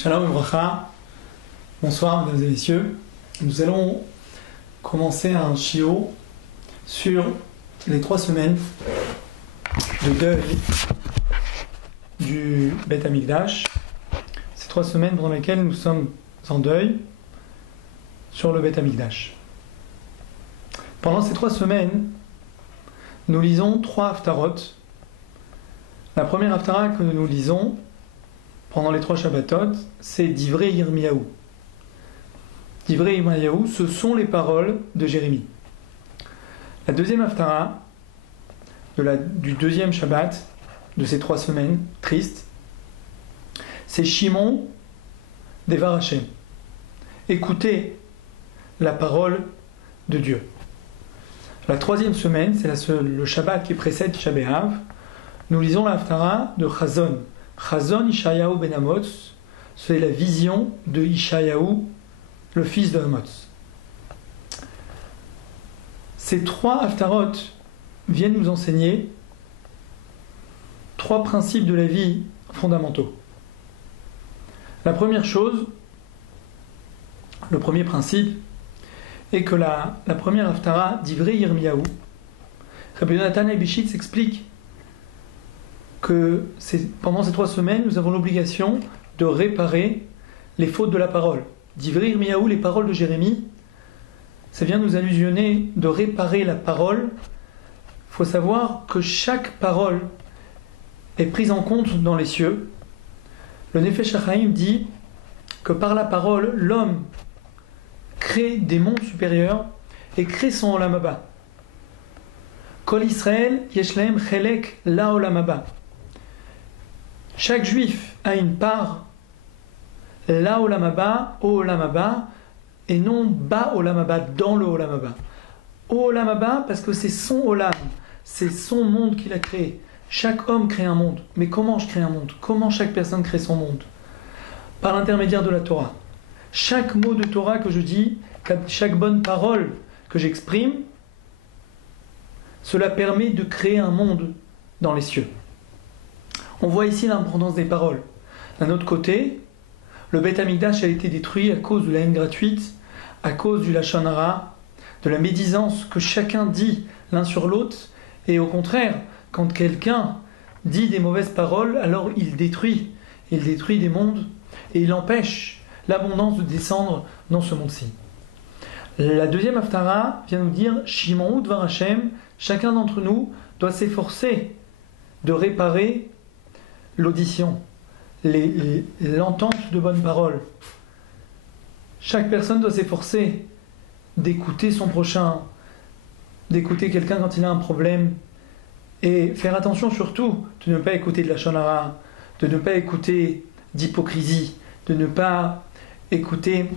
Shalom Uvracha, bonsoir mesdames et messieurs. Nous allons commencer un shiur sur les 3 semaines de deuil du Beth Amikdash. Ces 3 semaines pendant lesquelles nous sommes en deuil sur le Beth Amikdash. Pendant ces 3 semaines, nous lisons 3 haftarot. La première haftara que nous lisons pendant les 3 Shabbatot, c'est Divrei Yirmiyahu. Divrei Yirmiyahu, ce sont les paroles de Jérémie. La deuxième haftara du deuxième Shabbat de ces 3 semaines tristes, c'est Shimon Devar Hashem. Écoutez la parole de Dieu. La 3e semaine, c'est le Shabbat qui précède Tisha B'Av. Nous lisons la haftara de Chazon. Chazon Ishayahu ben Amoz, c'est la vision de Ishayahu, le fils de Amoz. Ces 3 haftarot viennent nous enseigner 3 principes de la vie fondamentaux. La première chose, le premier principe, est que la première haftara d'Ivrei Yirmiyahu, Rabbi Yonatan Eibishitz explique que pendant ces 3 semaines, nous avons l'obligation de réparer les fautes de la parole. Divrei Yirmiyahu, les paroles de Jérémie, ça vient nous allusionner de réparer la parole. Il faut savoir que chaque parole est prise en compte dans les cieux. Le Nefesh HaChaim dit que par la parole, l'homme crée des mondes supérieurs et crée son Olam Haba. Kol Israël yesh lahem chelek la Olam Haba. Chaque juif a une part la Olam Haba, au Olam Haba, et non ba Olam Haba, dans le Olam Haba. Au Olam Haba, parce que c'est son Olam, c'est son monde qu'il a créé. Chaque homme crée un monde. Mais comment je crée un monde? Comment chaque personne crée son monde? Par l'intermédiaire de la Torah. Chaque mot de Torah que je dis, chaque bonne parole que j'exprime, cela permet de créer un monde dans les cieux. On voit ici l'importance des paroles. D'un autre côté, le Beth Amikdash a été détruit à cause de la haine gratuite, à cause du Lachon Hara, de la médisance que chacun dit l'un sur l'autre, et au contraire, quand quelqu'un dit des mauvaises paroles, alors il détruit des mondes, et il empêche l'abondance de descendre dans ce monde-ci. La deuxième haftara vient nous dire Shimon Devar Hashem, chacun d'entre nous doit s'efforcer de réparer l'audition, l'entente de bonnes paroles. Chaque personne doit s'efforcer d'écouter son prochain, d'écouter quelqu'un quand il a un problème, et faire attention surtout de ne pas écouter de la Lachon Hara, de ne pas écouter d'hypocrisie, de ne pas écouter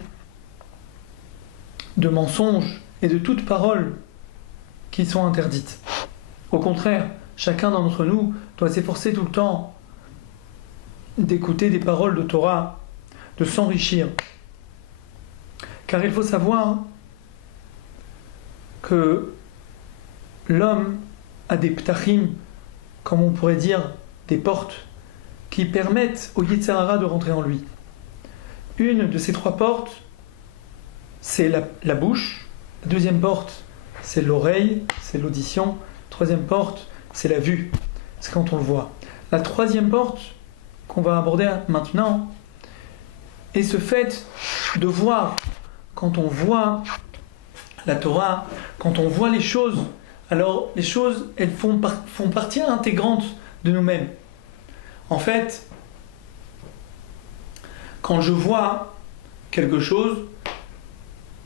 de mensonges et de toutes paroles qui sont interdites. Au contraire, chacun d'entre nous doit s'efforcer tout le temps d'écouter des paroles de Torah, de s'enrichir. Car il faut savoir que l'homme a des ptachim, comme on pourrait dire, des portes, qui permettent au Yetzer Hara de rentrer en lui. Une de ces 3 portes, c'est la bouche. La deuxième porte, c'est l'oreille, c'est l'audition. 3e porte, c'est la vue, c'est quand on le voit. La 3e porte qu'on va aborder maintenant est ce fait de voir. Quand on voit la Torah, quand on voit les choses, alors les choses, elles font partie intégrante de nous-mêmes. En fait, quand je vois quelque chose,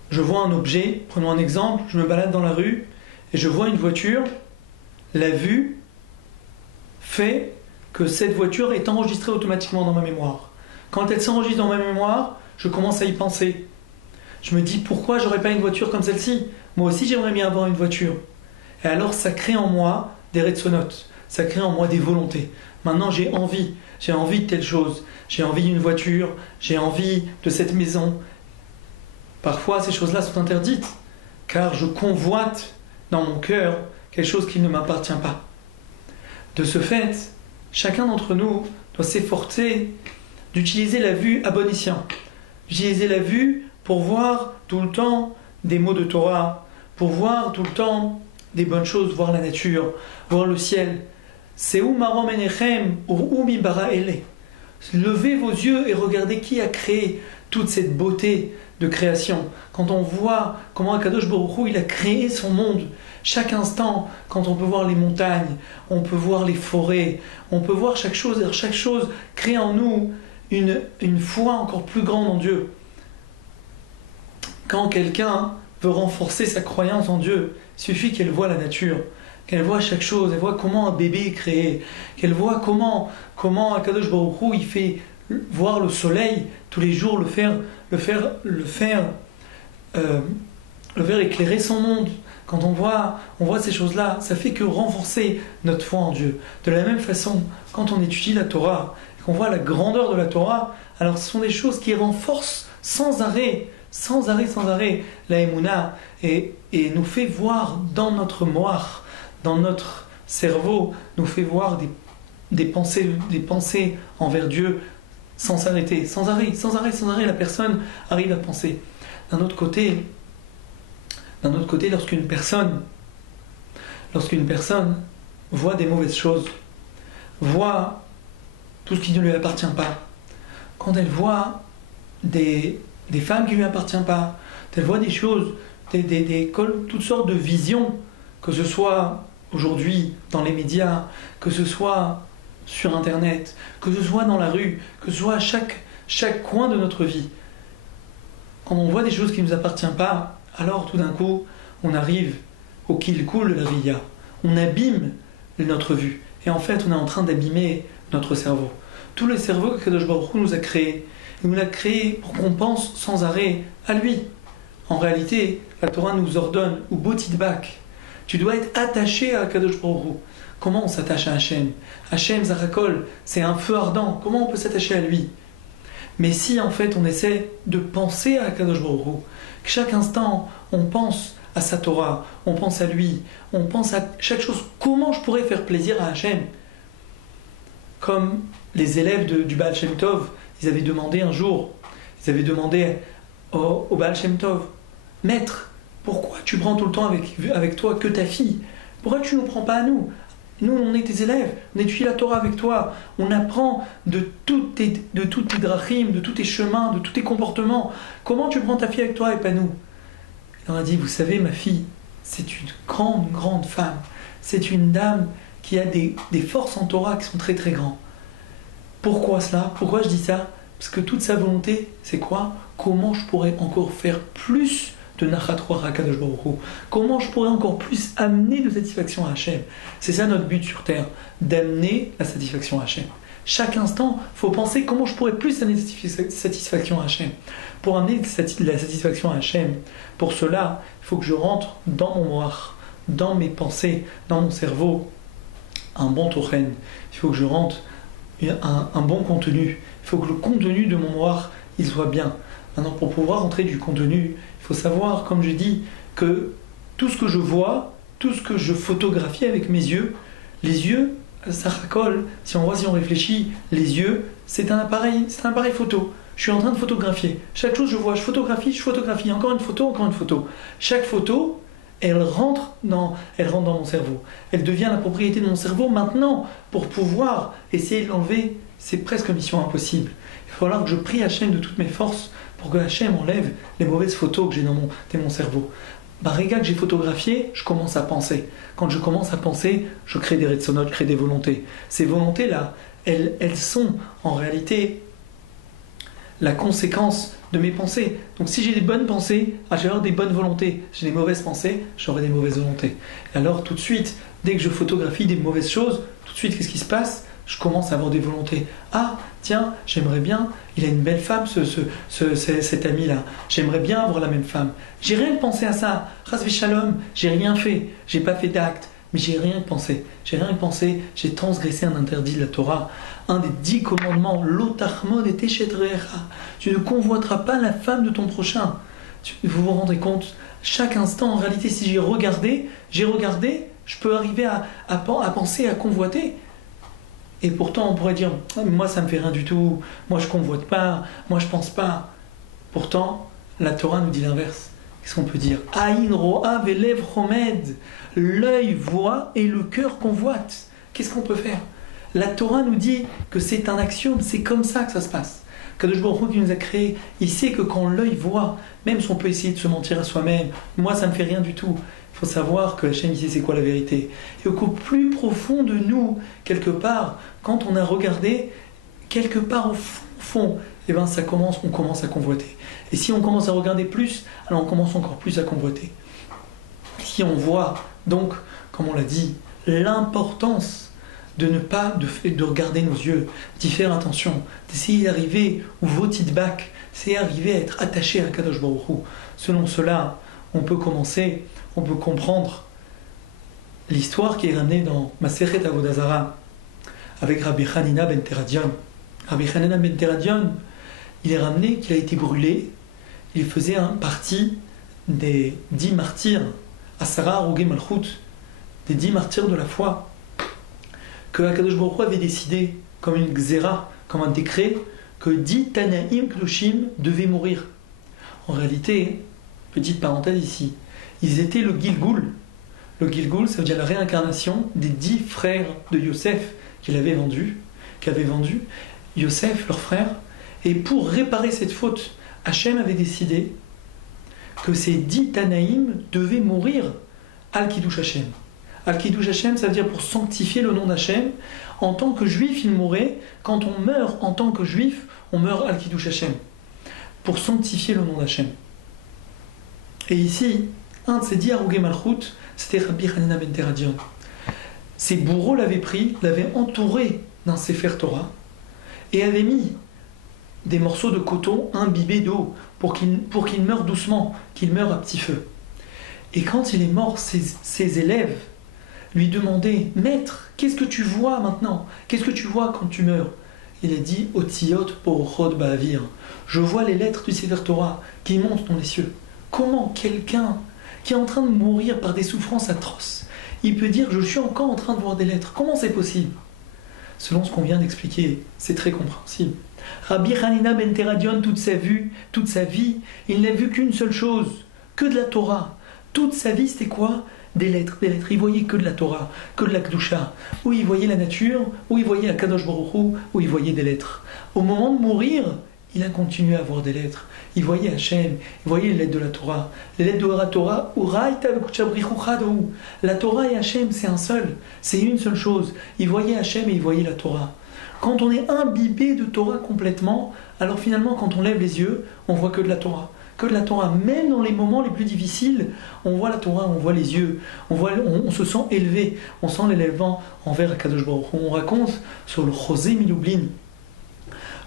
je vois un objet, prenons un exemple, je me balade dans la rue et je vois une voiture, la vue fait que cette voiture est enregistrée automatiquement dans ma mémoire. Quand elle s'enregistre dans ma mémoire, je commence à y penser. Je me dis, pourquoi j'aurais pas une voiture comme celle-ci? Moi aussi j'aimerais bien avoir une voiture. Et alors ça crée en moi des retsonotes, ça crée en moi des volontés. Maintenant j'ai envie de telle chose, j'ai envie d'une voiture, j'ai envie de cette maison. Parfois ces choses-là sont interdites, car je convoite dans mon cœur quelque chose qui ne m'appartient pas. De ce fait, chacun d'entre nous doit s'efforcer d'utiliser la vue à bon escient, d'utiliser la vue pour voir tout le temps des mots de Torah, pour voir tout le temps des bonnes choses, voir la nature, voir le ciel. C'est où marom enechem ou mi bara ele. Levez vos yeux et regardez qui a créé toute cette beauté de création. Quand on voit comment Akadosh Baruch Hu, il a créé son monde, chaque instant, quand on peut voir les montagnes, on peut voir les forêts, on peut voir chaque chose crée en nous une foi encore plus grande en Dieu. Quand quelqu'un veut renforcer sa croyance en Dieu, il suffit qu'elle voit la nature, qu'elle voit chaque chose, elle voit comment un bébé est créé, qu'elle voit comment Akadosh Baruch Hu, il fait voir le soleil tous les jours, le faire éclairer son monde. Quand on voit ces choses-là, ça fait que renforcer notre foi en Dieu. De la même façon, quand on étudie la Torah, qu'on voit la grandeur de la Torah, alors ce sont des choses qui renforcent sans arrêt la Emouna et nous fait voir dans notre mémoire, dans notre cerveau, nous fait voir des pensées envers Dieu sans s'arrêter, sans arrêt, la personne arrive à penser. D'un autre côté, lorsqu'une personne voit des mauvaises choses, voit tout ce qui ne lui appartient pas, quand elle voit des femmes qui ne lui appartiennent pas, elle voit des choses, toutes sortes de visions, que ce soit aujourd'hui dans les médias, que ce soit sur Internet, que ce soit dans la rue, que ce soit à chaque coin de notre vie. Quand on voit des choses qui ne nous appartiennent pas, alors tout d'un coup, on arrive au kilkul de la riya. On abîme notre vue. Et en fait, on est en train d'abîmer notre cerveau. Tout le cerveau que Kadosh Baruch Hu nous a créé, il nous l'a créé pour qu'on pense sans arrêt à lui. En réalité, la Torah nous ordonne, ou botidbak, tu dois être attaché à Kadosh Baruch Hu. Comment on s'attache à Hachem? Hachem Zarakol, c'est un feu ardent. Comment on peut s'attacher à lui? Mais si en fait on essaie de penser à Kadosh Baruch Hu, que chaque instant on pense à sa Torah, on pense à lui, on pense à chaque chose, comment je pourrais faire plaisir à Hachem? Comme les élèves du Baal Shem Tov, ils avaient demandé un jour, au Baal Shem Tov, Maître, pourquoi tu prends tout le temps avec toi que ta fille? Pourquoi tu ne nous prends pas à nous? Nous, on est tes élèves, on étudie la Torah avec toi, on apprend de tous tes drachim, de tous tes chemins, de tous tes comportements. Comment tu prends ta fille avec toi et pas nous? Il leur a dit, vous savez, ma fille, c'est une grande, grande femme. C'est une dame qui a des forces en Torah qui sont très, très grandes. Pourquoi cela? Pourquoi je dis ça? Parce que toute sa volonté, c'est quoi? Comment je pourrais encore faire plus de Nachat Ruach HaKadosh Baruch Hu? Comment je pourrais encore plus amener de satisfaction à Hachem? C'est ça notre but sur Terre, d'amener la satisfaction à Hachem. Chaque instant, il faut penser comment je pourrais plus amener de satisfaction à Hachem. Pour amener de la satisfaction à Hachem, pour cela, il faut que je rentre dans mon moire, dans mes pensées, dans mon cerveau, un bon tochen. Il faut que je rentre un bon contenu. Il faut que le contenu de mon moire, il soit bien. Maintenant, pour pouvoir rentrer du contenu, il faut savoir, comme je dis, que tout ce que je vois, tout ce que je photographie avec mes yeux, les yeux, ça racole. Si on réfléchit, les yeux, c'est un appareil photo. Je suis en train de photographier. Chaque chose que je vois, je photographie. Encore une photo. Chaque photo, elle rentre dans mon cerveau. Elle devient la propriété de mon cerveau. Maintenant, pour pouvoir essayer de l'enlever, c'est presque mission impossible. Il va falloir que je prie Hachem de toutes mes forces pour que Hachem enlève les mauvaises photos que j'ai dans mon cerveau. Barriga que j'ai photographié, je commence à penser. Quand je commence à penser, je crée des retsonotes, je crée des volontés. Ces volontés-là, elles sont en réalité la conséquence de mes pensées. Donc si j'ai des bonnes pensées, je vais avoir des bonnes volontés. Si j'ai des mauvaises pensées, j'aurai des mauvaises volontés. Et alors tout de suite, dès que je photographie des mauvaises choses, tout de suite, qu'est-ce qui se passe? Je commence à avoir des volontés. Ah, tiens, j'aimerais bien, il a une belle femme, cet ami-là. J'aimerais bien avoir la même femme. J'ai rien pensé à ça. Ras Shalom, j'ai rien fait. J'ai pas fait d'acte, mais j'ai rien pensé. J'ai transgressé un interdit de la Torah. Un des 10 commandements, l'otachmod et teshetrecha. Tu ne convoiteras pas la femme de ton prochain. Vous vous rendez compte? Chaque instant, en réalité, si j'ai regardé, je peux arriver à penser, à convoiter. Et pourtant, on pourrait dire, moi, ça me fait rien du tout, moi, je convoite pas, moi, je pense pas. Pourtant, la Torah nous dit l'inverse. Qu'est-ce qu'on peut dire? Aïn ro'a velev chomed. L'œil voit et le cœur convoite. Qu'est-ce qu'on peut faire? La Torah nous dit que c'est un axiome, c'est comme ça que ça se passe. Kadosh Baruch Hu qui nous a créés, il sait que quand l'œil voit, même si on peut essayer de se mentir à soi-même, moi ça me fait rien du tout, il faut savoir que Hachem ici c'est quoi la vérité. Et au plus profond de nous, quelque part, quand on a regardé, quelque part au fond, eh ben on commence à convoiter. Et si on commence à regarder plus, alors on commence encore plus à convoiter. Si on voit donc, comme on l'a dit, l'importance de ne pas de regarder nos yeux, d'y faire attention, d'essayer d'arriver au votidbak, c'est arriver à être attaché à Kadosh Baruch Hu. Selon cela, on peut comprendre l'histoire qui est ramenée dans Masechet Avodah Zarah avec Rabbi Hanina ben Teradion. Rabbi Hanina ben Teradion, il est ramené qu'il a été brûlé, il faisait partie des 10 martyrs, Asara Arugei Malchut, des 10 martyrs de la foi, que Akadosh Baruch Hu avait décidé, comme une xéra, comme un décret, que 10 Tanaïm Kedoshim devaient mourir. En réalité, petite parenthèse ici, ils étaient le Gilgul. Le Gilgul, ça veut dire la réincarnation des 10 frères de Yosef qu'avaient vendu Yosef, leur frère. Et pour réparer cette faute, Hachem avait décidé que ces 10 Tanaïm devaient mourir Al-Kiddush Hachem. Al-Kiddush Hashem, ça veut dire pour sanctifier le nom d'Hachem. En tant que juif, il mourait. Quand on meurt en tant que juif, on meurt Al-Kiddush Hashem. Pour sanctifier le nom d'Hachem. Et ici, un de ces 10 Arugei Malchut, c'était Rabbi Hanina ben Teradion. Ses bourreaux l'avaient pris, l'avaient entouré d'un Sefer Torah et avaient mis des morceaux de coton imbibés d'eau pour qu'il meure doucement, qu'il meure à petit feu. Et quand il est mort, ses élèves lui demandaient, Maître, qu'est-ce que tu vois maintenant? Qu'est-ce que tu vois quand tu meurs? Il a dit, Otiyot porochot ba'avir. Je vois les lettres du Sefer Torah qui montent dans les cieux. Comment quelqu'un qui est en train de mourir par des souffrances atroces, il peut dire, je suis encore en train de voir des lettres? Comment c'est possible? Selon ce qu'on vient d'expliquer, c'est très compréhensible. Rabbi Hanina ben Teradion, toute sa vie, il n'a vu qu'une seule chose, que de la Torah. Toute sa vie, c'était quoi? Des lettres. Il voyait que de la Torah, que de la Kedusha. Où il voyait la nature, où il voyait Akadosh Baruch Hu, où il voyait des lettres. Au moment de mourir, il a continué à voir des lettres. Il voyait Hachem, il voyait les lettres de la Torah. Les lettres de la Torah, la Torah et Hachem, c'est un seul. C'est une seule chose. Il voyait Hachem et il voyait la Torah. Quand on est imbibé de Torah complètement, alors finalement, quand on lève les yeux, on voit que de la Torah. Que de la Torah. Même dans les moments les plus difficiles, on voit la Torah, on voit les yeux, on se sent élevé, on sent l'élèvement envers Akadosh Baruch Hu. On raconte sur le Chosé Miloublin.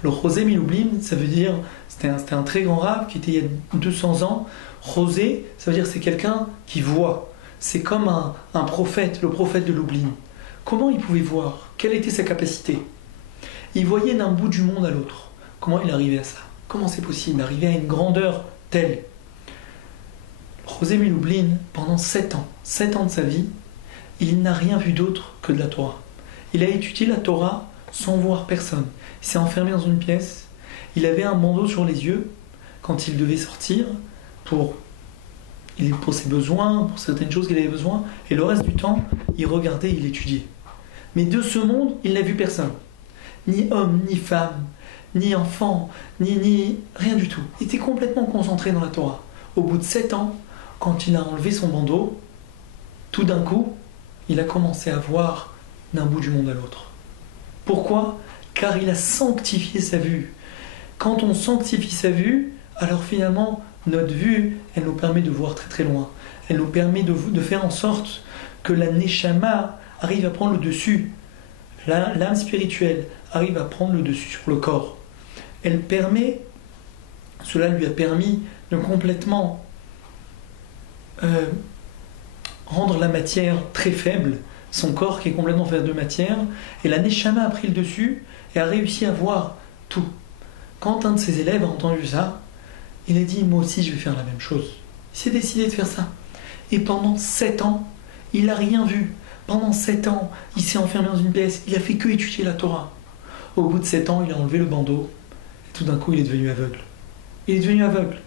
Le Chosé Miloublin, ça veut dire, c'était un très grand rabbin qui était il y a 200 ans. Chosé, ça veut dire c'est quelqu'un qui voit. C'est comme un prophète, le prophète de Lublin. Comment il pouvait voir? Quelle était sa capacité? Il voyait d'un bout du monde à l'autre. Comment il arrivait à ça? Comment c'est possible d'arriver à une grandeur telle? Chosé Miloublin, pendant 7 ans de sa vie, il n'a rien vu d'autre que de la Torah. Il a étudié la Torah sans voir personne. Il s'est enfermé dans une pièce. Il avait un bandeau sur les yeux quand il devait sortir pour ses besoins, pour certaines choses qu'il avait besoin. Et le reste du temps, il regardait, il étudiait. Mais de ce monde, il n'a vu personne. Ni homme, ni femme, ni enfant, ni rien du tout. Il était complètement concentré dans la Torah. Au bout de 7 ans, quand il a enlevé son bandeau, tout d'un coup, il a commencé à voir d'un bout du monde à l'autre. Pourquoi? Car il a sanctifié sa vue. Quand on sanctifie sa vue, alors finalement, notre vue, elle nous permet de voir très très loin. Elle nous permet de faire en sorte que la Neshama arrive à prendre le dessus. L'âme spirituelle arrive à prendre le dessus sur le corps. Cela lui a permis de complètement rendre la matière très faible, son corps qui est complètement fait de matière, et la Neshama a pris le dessus et a réussi à voir tout. Quand un de ses élèves a entendu ça, il a dit, moi aussi je vais faire la même chose. Il s'est décidé de faire ça. Et pendant 7 ans, il n'a rien vu. pendant 7 ans, il s'est enfermé dans une pièce, il a fait que étudier la Torah. Au bout de 7 ans, il a enlevé le bandeau, et tout d'un coup, il est devenu aveugle. Il est devenu aveugle.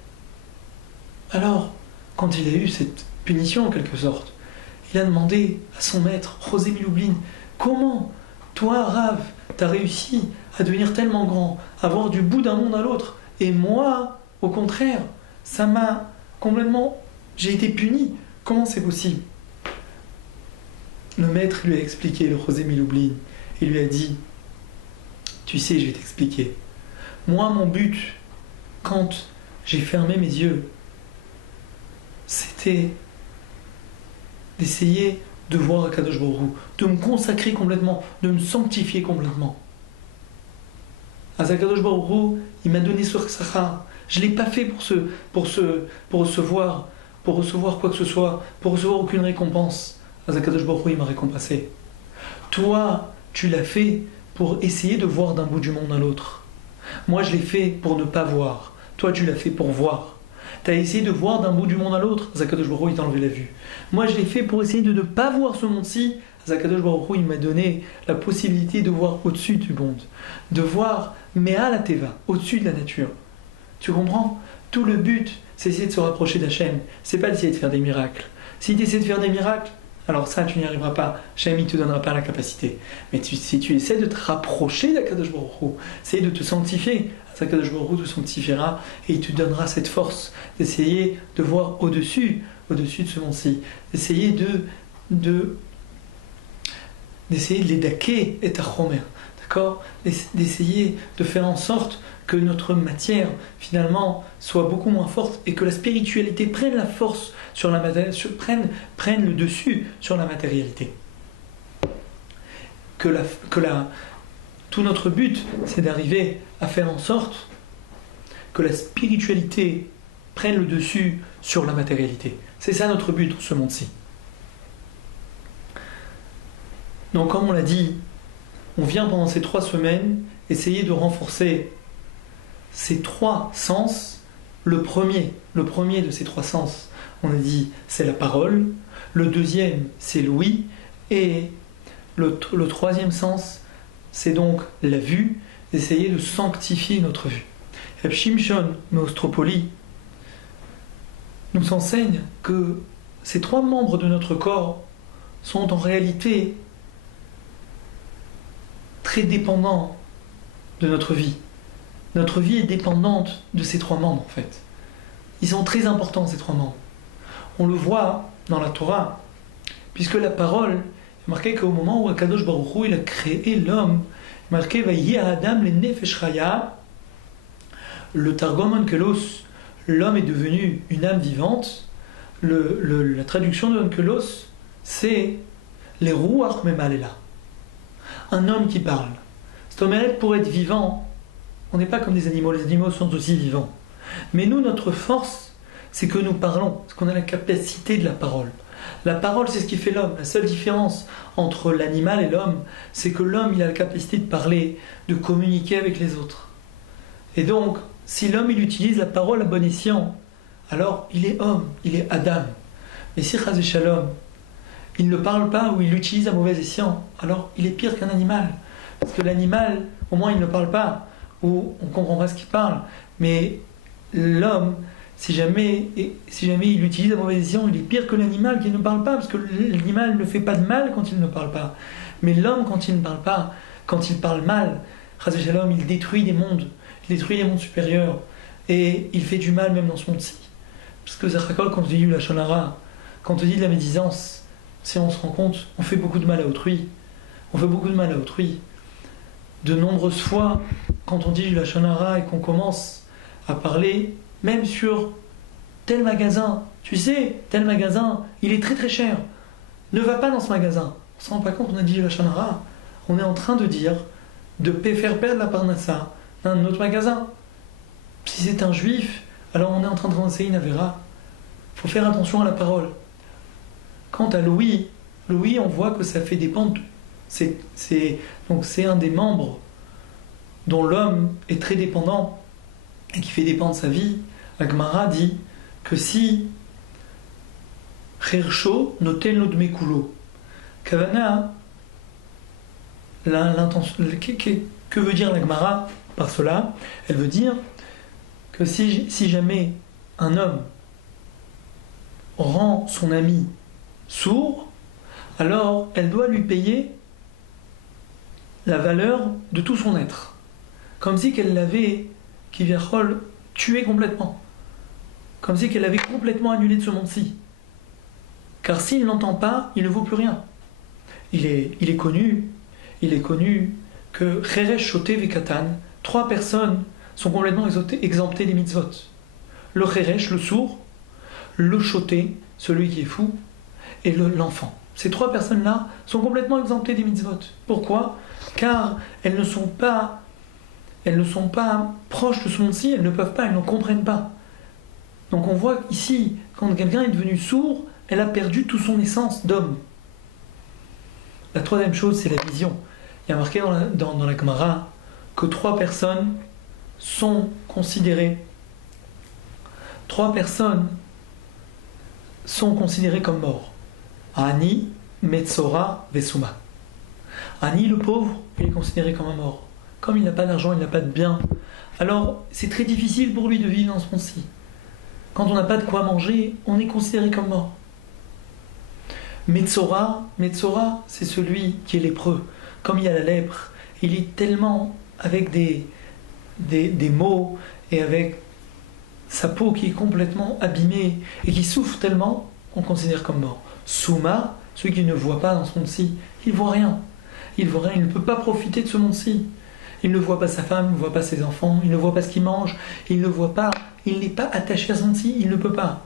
Alors, quand il a eu cette punition, en quelque sorte, il a demandé à son maître, José Miloublin, comment, toi, Rav, t'as réussi à devenir tellement grand, à voir du bout d'un monde à l'autre, et moi, au contraire, ça m'a complètement... J'ai été puni. Comment c'est possible? Le maître lui a expliqué, le José Miloublin, il lui a dit, tu sais, je vais t'expliquer. Moi, mon but, quand j'ai fermé mes yeux, c'était d'essayer de voir Akadosh Baruch Hu, de me consacrer complètement, de me sanctifier complètement. Akadosh Baruch Hu, il m'a donné ce Sachar. Je ne l'ai pas fait pour recevoir quoi que ce soit, pour recevoir aucune récompense. Akadosh Baruch Hu, il m'a récompensé. Toi, tu l'as fait pour essayer de voir d'un bout du monde à l'autre. Moi, je l'ai fait pour ne pas voir. Toi, tu l'as fait pour voir. Tu as essayé de voir d'un bout du monde à l'autre. Akadosh Baruch Hu, il t'a enlevé la vue. Moi, je l'ai fait pour essayer de ne pas voir ce monde-ci. Akadosh Baruch Hu, il m'a donné la possibilité de voir au-dessus du monde. De voir Mea la Teva, au-dessus de la nature. Tu comprends? Tout le but, c'est essayer de se rapprocher d'Hachem. C'est pas d'essayer de faire des miracles. Si tu essaies de faire des miracles, alors ça, tu n'y arriveras pas. Hachem, il ne te donnera pas la capacité. Mais si tu essaies de te rapprocher d'Akadosh Baruch Hu, essayer de te sanctifier, Akadosh Baruch Hu te sanctifiera et il te donnera cette force d'essayer de voir au-dessus de ce monde-ci. D'essayer d'essayer de l'édaquer et tachomer. D'accord? D'essayer de faire en sorte que notre matière, finalement, soit beaucoup moins forte et que la spiritualité prenne la force sur la matière, prenne le dessus sur la matérialité. Tout notre but, c'est d'arriver à faire en sorte que la spiritualité prenne le dessus sur la matérialité. C'est ça notre but dans ce monde-ci. Donc, comme on l'a dit, on vient pendant ces 3 semaines essayer de renforcer ces 3 sens. Le premier de ces 3 sens, on a dit, c'est la parole. Le deuxième, c'est l'ouïe. Et le troisième sens, c'est donc la vue, essayer de sanctifier notre vue. Reb Shimshon Meostropoli nous enseigne que ces 3 membres de notre corps sont en réalité très dépendants de notre vie. Notre vie est dépendante de ces 3 membres, en fait. Ils sont très importants, ces 3 membres. On le voit dans la Torah, puisque la parole est marquée qu'au moment où Akadosh Baruch Hu, il a créé l'homme, marqué Vayi Adam le Nefesh Chaya, le Targum Onkelos, l'homme est devenu une âme vivante. La traduction de Onkelos, c'est les Ruach Memalela. Un homme qui parle. C'est homme pour être vivant. On n'est pas comme des animaux, les animaux sont aussi vivants. Mais nous, notre force, c'est que nous parlons, parce qu'on a la capacité de la parole. La parole, c'est ce qui fait l'homme. La seule différence entre l'animal et l'homme, c'est que l'homme, il a la capacité de parler, de communiquer avec les autres. Et donc, si l'homme, il utilise la parole à bon escient, alors il est homme, il est Adam. Mais si Chaz Shalom, il ne parle pas ou il l'utilise à mauvais escient, alors il est pire qu'un animal. Parce que l'animal, au moins, il ne parle pas, ou on ne comprend pas ce qu'il parle. Mais l'homme, si jamais il l'utilise à mauvais escient, il est pire que l'animal qui ne parle pas, parce que l'animal ne fait pas de mal quand il ne parle pas. Mais l'homme, quand il ne parle pas, quand il parle mal, Chaz Shalom, il détruit des mondes. Il détruit les mondes supérieurs. Et il fait du mal même dans ce monde-ci. Parce que Zachakol, quand on dit du Lachon Hara, quand on dit de la médisance, si on se rend compte, on fait beaucoup de mal à autrui. On fait beaucoup de mal à autrui. De nombreuses fois, quand on dit du Lachon Hara et qu'on commence à parler, même sur tel magasin, tu sais, tel magasin, il est très très cher. Ne va pas dans ce magasin. On ne se rend pas compte, on a dit du Lachon Hara. On est en train de dire de faire perdre la parnassa à un autre magasin. Si c'est un juif, alors on est en train de renseigner une avéra. Il faut faire attention à la parole. Quant à l'ouïe, on voit que ça fait dépendre. Donc c'est un des membres dont l'homme est très dépendant et qui fait dépendre sa vie. La Gemara dit que si Chercho noten lo dmekulo, Kavana, que veut dire la Gemara par cela? Elle veut dire que si jamais un homme rend son ami sourd, alors elle doit lui payer la valeur de tout son être. Comme si qu'elle l'avait, Kivyachol, tué complètement. Comme si qu'elle l'avait complètement annulé de ce monde-ci. Car s'il n'entend pas, il ne vaut plus rien. Il est connu que Cheresh, Shoté, Vekatan, 3 personnes sont complètement exemptées des mitzvot. Le Cheresh, le sourd, le Shoté, celui qui est fou, et l'enfant. Ces 3 personnes-là sont complètement exemptées des mitzvot. Pourquoi? Car elles ne sont pas proches de ce monde-ci, elles ne peuvent pas, elles ne comprennent pas. Donc on voit ici, quand quelqu'un est devenu sourd, elle a perdu toute son essence d'homme. La 3e chose, c'est la vision. Il y a marqué dans la Gemara que 3 personnes sont considérées. 3 personnes sont considérées comme morts. Ani, Metzora, Vesuma. Ani, le pauvre, il est considéré comme un mort. Comme il n'a pas d'argent, il n'a pas de bien, alors c'est très difficile pour lui de vivre dans ce monde-ci. Quand on n'a pas de quoi manger, on est considéré comme mort. Metzora, c'est celui qui est lépreux. Comme il y a la lèpre, il est tellement avec des maux et avec sa peau qui est complètement abîmée et qui souffre tellement, on considère comme mort. Souma, celui qui ne voit pas dans ce monde-ci, il ne voit rien. Il ne peut pas profiter de ce monde-ci. Il ne voit pas sa femme, il ne voit pas ses enfants, il ne voit pas ce qu'il mange, il n'est pas attaché à ce monde-ci, il ne peut pas.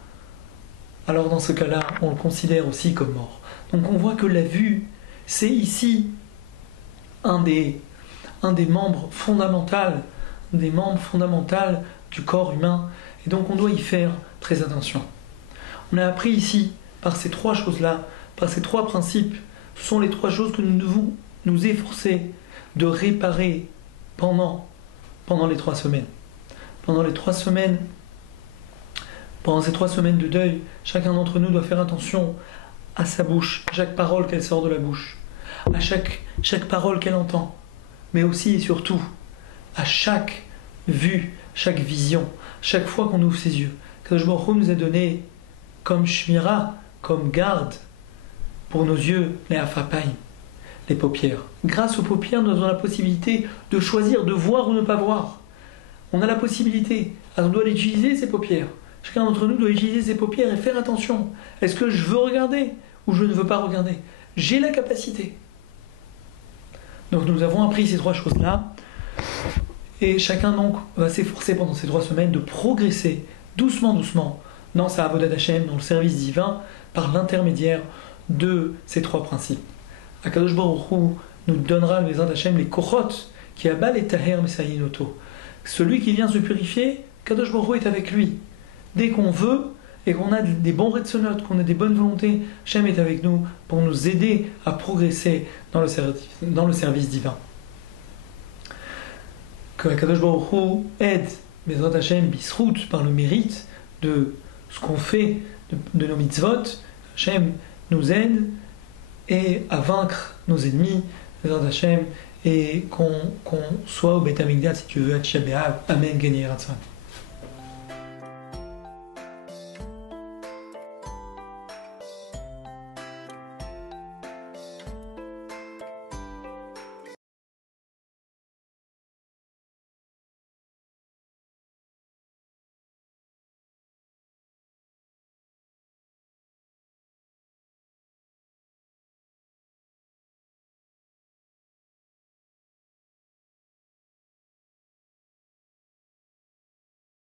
Alors dans ce cas-là, on le considère aussi comme mort. Donc on voit que la vue, c'est ici un des membres fondamentaux, du corps humain, et donc on doit y faire très attention. On a appris ici, par ces 3 choses-là, par ces 3 principes, ce sont les 3 choses que nous devons nous efforcer de réparer pendant les 3 semaines. Pendant ces 3 semaines de deuil, chacun d'entre nous doit faire attention à sa bouche, à chaque parole qu'elle sort de la bouche, à chaque parole qu'elle entend, mais aussi et surtout à chaque vue, chaque vision, chaque fois qu'on ouvre ses yeux. Kadosh Baruch Hu nous a donné comme shmira, comme garde pour nos yeux, les afapayim, les paupières. Grâce aux paupières, nous avons la possibilité de choisir de voir ou ne pas voir. On a la possibilité, alors on doit l'utiliser, ces paupières. Chacun d'entre nous doit utiliser ses paupières et faire attention. Est-ce que je veux regarder ou je ne veux pas regarder? J'ai la capacité. Donc nous avons appris ces 3 choses-là. Et chacun donc va s'efforcer pendant ces 3 semaines de progresser doucement dans sa Avodat Hashem, dans le service divin, par l'intermédiaire de ces 3 principes. Akadosh Baruch Hu nous donnera les Hashem, les kochot, qui abat et taher mesayinoto. Celui qui vient se purifier, Akadosh Baruch Hu est avec lui. Dès qu'on veut et qu'on a des bons retsonot, qu'on a des bonnes volontés, Hashem est avec nous pour nous aider à progresser dans le service divin. Que Akadosh Baruch Hu aide Bezrat Hashem bisrout par le mérite de ce qu'on fait, de nos mitzvot. Hashem nous aide et à vaincre nos ennemis, Bezrat Hashem, et qu'on soit au Beth Amikdash, si tu veux, à Tisha B'Av. Amen, Geni Ratzon.